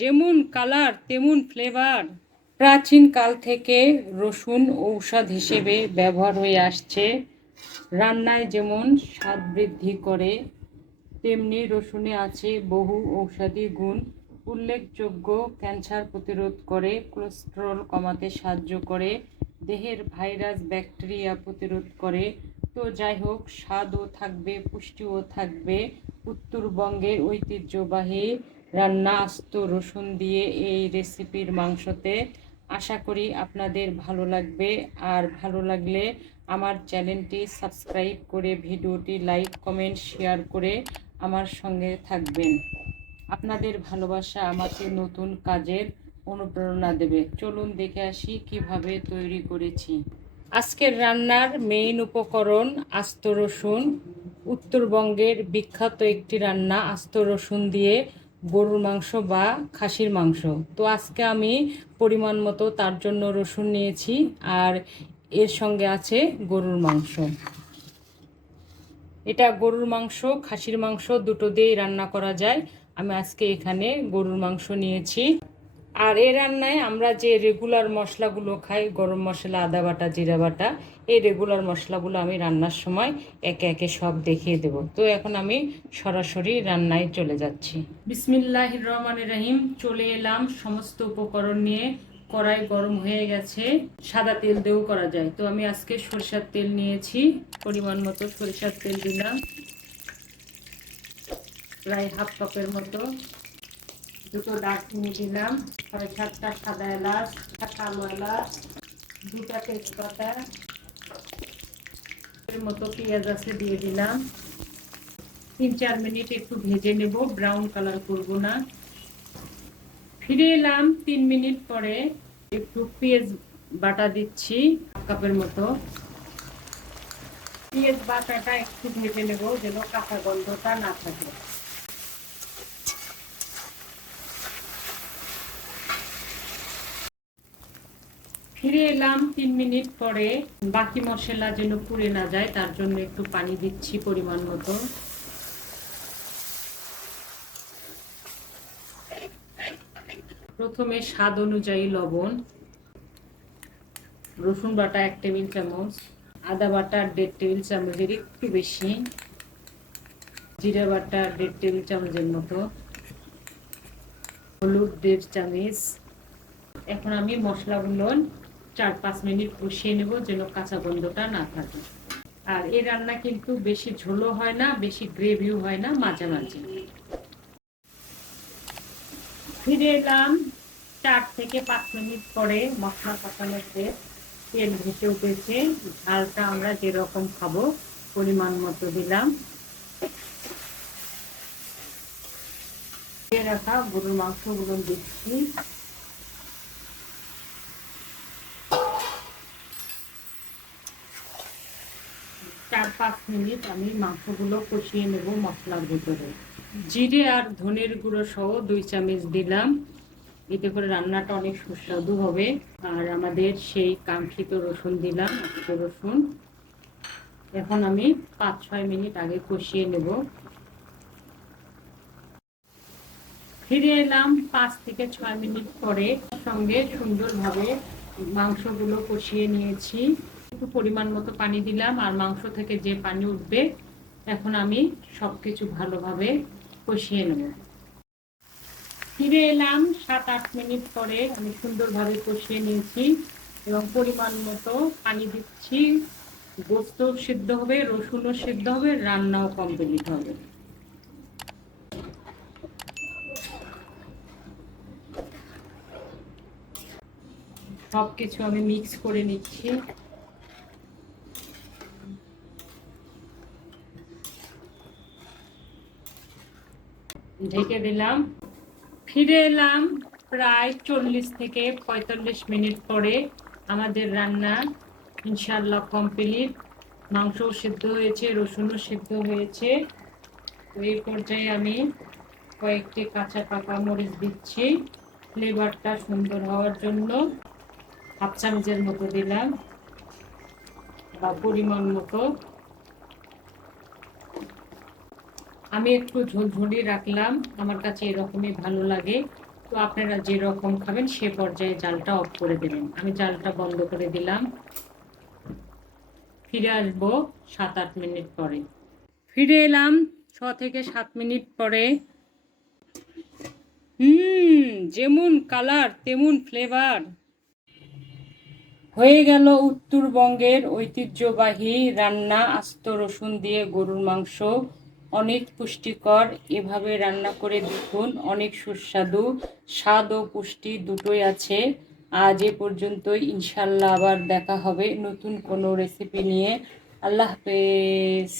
যেমন কালার তেমন ফ্লেভার। প্রাচীন কাল থেকে রসুন ঔষধ হিসেবে ব্যবহার হয়ে আসছে। রান্নায় যেমন স্বাদ বৃদ্ধি করে, তেমনি রসুনে আছে বহু ঔষধি গুণ। উল্লেখযোগ্য: ক্যান্সার প্রতিরোধ করে, কোলেস্টেরল কমাতে সাহায্য করে, দেহের ভাইরাস ব্যাকটেরিয়া প্রতিরোধ করে। তো যাই হোক, স্বাদও থাকবে, পুষ্টিও থাকবে। উত্তরবঙ্গের ঐতিহ্যবাহী রান্না আস্ত রসুন দিয়ে এই রেসিপির মাংসতে। আশা করি আপনাদের ভালো লাগবে। আর ভালো লাগলে আমার চ্যানেলটি সাবস্ক্রাইব করে ভিডিওটি লাইক কমেন্ট শেয়ার করে আমার সঙ্গে থাকবেন। আপনাদের ভালোবাসা আমাকে নতুন কাজের অনুপ্রেরণা দেবে। চলুন দেখে আসি কিভাবে তৈরি করেছি। আজকের রান্নার মেইন উপকরণ আস্ত রসুন। উত্তরবঙ্গের বিখ্যাত একটি রান্না আস্ত রসুন দিয়ে গরুর মাংস বা খাসির মাংস। তো আজকে আমি পরিমাণ মতো তার জন্য রসুন নিয়েছি, আর এর সঙ্গে আছে গরুর মাংস। এটা গরুর মাংস, খাসির মাংস দুটো দিয়েই রান্না করা যায়। আমি আজকে এখানে গরুর মাংস নিয়েছি। আর এই রান্নায় আমরা যে রেগুলার মশলাগুলো খাই, গরম মশলা, আদা বাটা, জিরা বাটা, এই রেগুলার মশলাগুলো আমি রান্নার সময় একে একে সব দেখিয়ে দেব। তো এখন আমি সরাসরি রান্নায় চলে যাচ্ছি। বিসমিল্লাহির রহমানির রহিম। চলে এলাম সমস্ত উপকরণ নিয়ে। কড়াই গরম হয়ে গেছে, সাদা তেল দিয়েও করা যায়। তো আমি আজকে সরিষার তেল নিয়েছি, পরিমাণ মতো সরিষার তেল দিলাম, প্রায় হাফ কাপের মতো। দুটো দারচিনি দিলাম, 6-7টা সাদা এলাচ, কালো এলাচ, 2টা তেজপাতা, এর মতো পেঁয়াজ আছে দিয়ে দিলাম। 3-4 মিনিট একটু ভেজে নেব, ব্রাউন কালার করব না। ফিরে এলাম 3 মিনিট পরে। একটু পেঁয়াজ বাটা দিচ্ছি, হাফ কাপের মতো। পেঁয়াজ বাটাটা একটু ভেজে নেব যেন কাঁচা গন্ধটা না থাকে। ফিরে এলাম 3 মিনিট পরে। বাকি মশলা যেন পুড়ে না যায় তার জন্য একটু পানি দিচ্ছি পরিমাণ মতো। প্রথমে স্বাদ অনুযায়ী লবণ, রসুন বাটা 1 টেবিল চামচ, আদা বাটা 1.5 টেবিল চামচের একটু বেশি, জিরা বাটা 1.5 টেবিল চামচের মতো, হলুদ 1.5 চামচ। এখন আমি মশলাগুলো 4-5 মিনিট কষিয়ে নেব যেন কাঁচা গন্ধটা না থাকে। আর এই রান্না কিন্তু বেশি ঝোলও হয় না, বেশি গ্রেভিও হয় না, মাঝামাঝি। ফিরে এলাম 4-5 মিনিট পরে। মশলা কষানোর তেল ভেসে উঠেছে। ঝালটা আমরা যেরকম খাবো পরিমাণ মতো দিলাম। রাখা গরুর মাংসগুলো দিচ্ছি। 4-5 মিনিট আমি মাংসগুলো কষিয়ে নেব মশলার ভিতরে। জিরে আর ধনের গুঁড়ো সহ 2 চামচ দিলাম, এতে করে রান্নাটা অনেক সুস্বাদু হবে। আর আমাদের সেই কাঙ্ক্ষিত রসুন দিলাম, আস্ত রসুন। এখন আমি 5-6 মিনিট আগে কষিয়ে নেব। ফিরে এলাম 5-6 মিনিট পরে। সঙ্গে সুন্দরভাবে মাংসগুলো কষিয়ে নিয়েছি। একটু পরিমাণ মতো পানি দিলাম, আর মাংস থেকে যে পানি উঠবে এখন আমি সবকিছু ভালোভাবে কষিয়ে নেব। ফিরে এলাম 7-8 মিনিট পরে। আমি সুন্দরভাবে কষিয়ে নিয়েছি এবং পরিমাণ মতো পানি দিচ্ছি। গোস্ত সিদ্ধ হবে, রসুনও সিদ্ধ হবে, রান্নাও কমপ্লিট হবে। সবকিছু আমি মিক্স করে নিচ্ছি। ঢেকে দিলাম। ফিরে এলাম প্রায় 40-45 মিনিট পরে। আমাদের রান্না ইনশাআল্লাহ কমপ্লিট। মাংসও সিদ্ধ হয়েছে, রসুনও সিদ্ধ হয়েছে। তো এই পর্যায়ে আমি কয়েকটি কাঁচা পাকা মরিচ দিচ্ছি ফ্লেভারটা সুন্দর হওয়ার জন্য। হাফ চামচের মতো দিলাম বা পরিমাণ মতো। আমি একটু ঝোলঝুলি রাখলাম, আমার কাছে এরকমই ভালো লাগে। তো তো আপনারা যেরকম খাবেন সে পর্যায়ে জালটা অফ করে দেবেন। আমি জালটা বন্ধ করে দিলাম। ফিরে আসবো 7-8 মিনিট পরে। ফিরে এলাম 6 থেকে 7 মিনিট পরে। যেমন কালার তেমন ফ্লেভার। হয়ে গেল উত্তরবঙ্গের ঐতিহ্যবাহী রান্না আস্ত রসুন দিয়ে গরুর মাংস। অনেক পুষ্টিকর, এভাবে রান্না করে দেখুন, অনেক সুস্বাদু। স্বাদ ও পুষ্টি দুটোই আছে। আজ এ পর্যন্তই, ইনশাল্লাহ আবার দেখা হবে নতুন কোনো রেসিপি নিয়ে। আল্লাহ হাফেজ।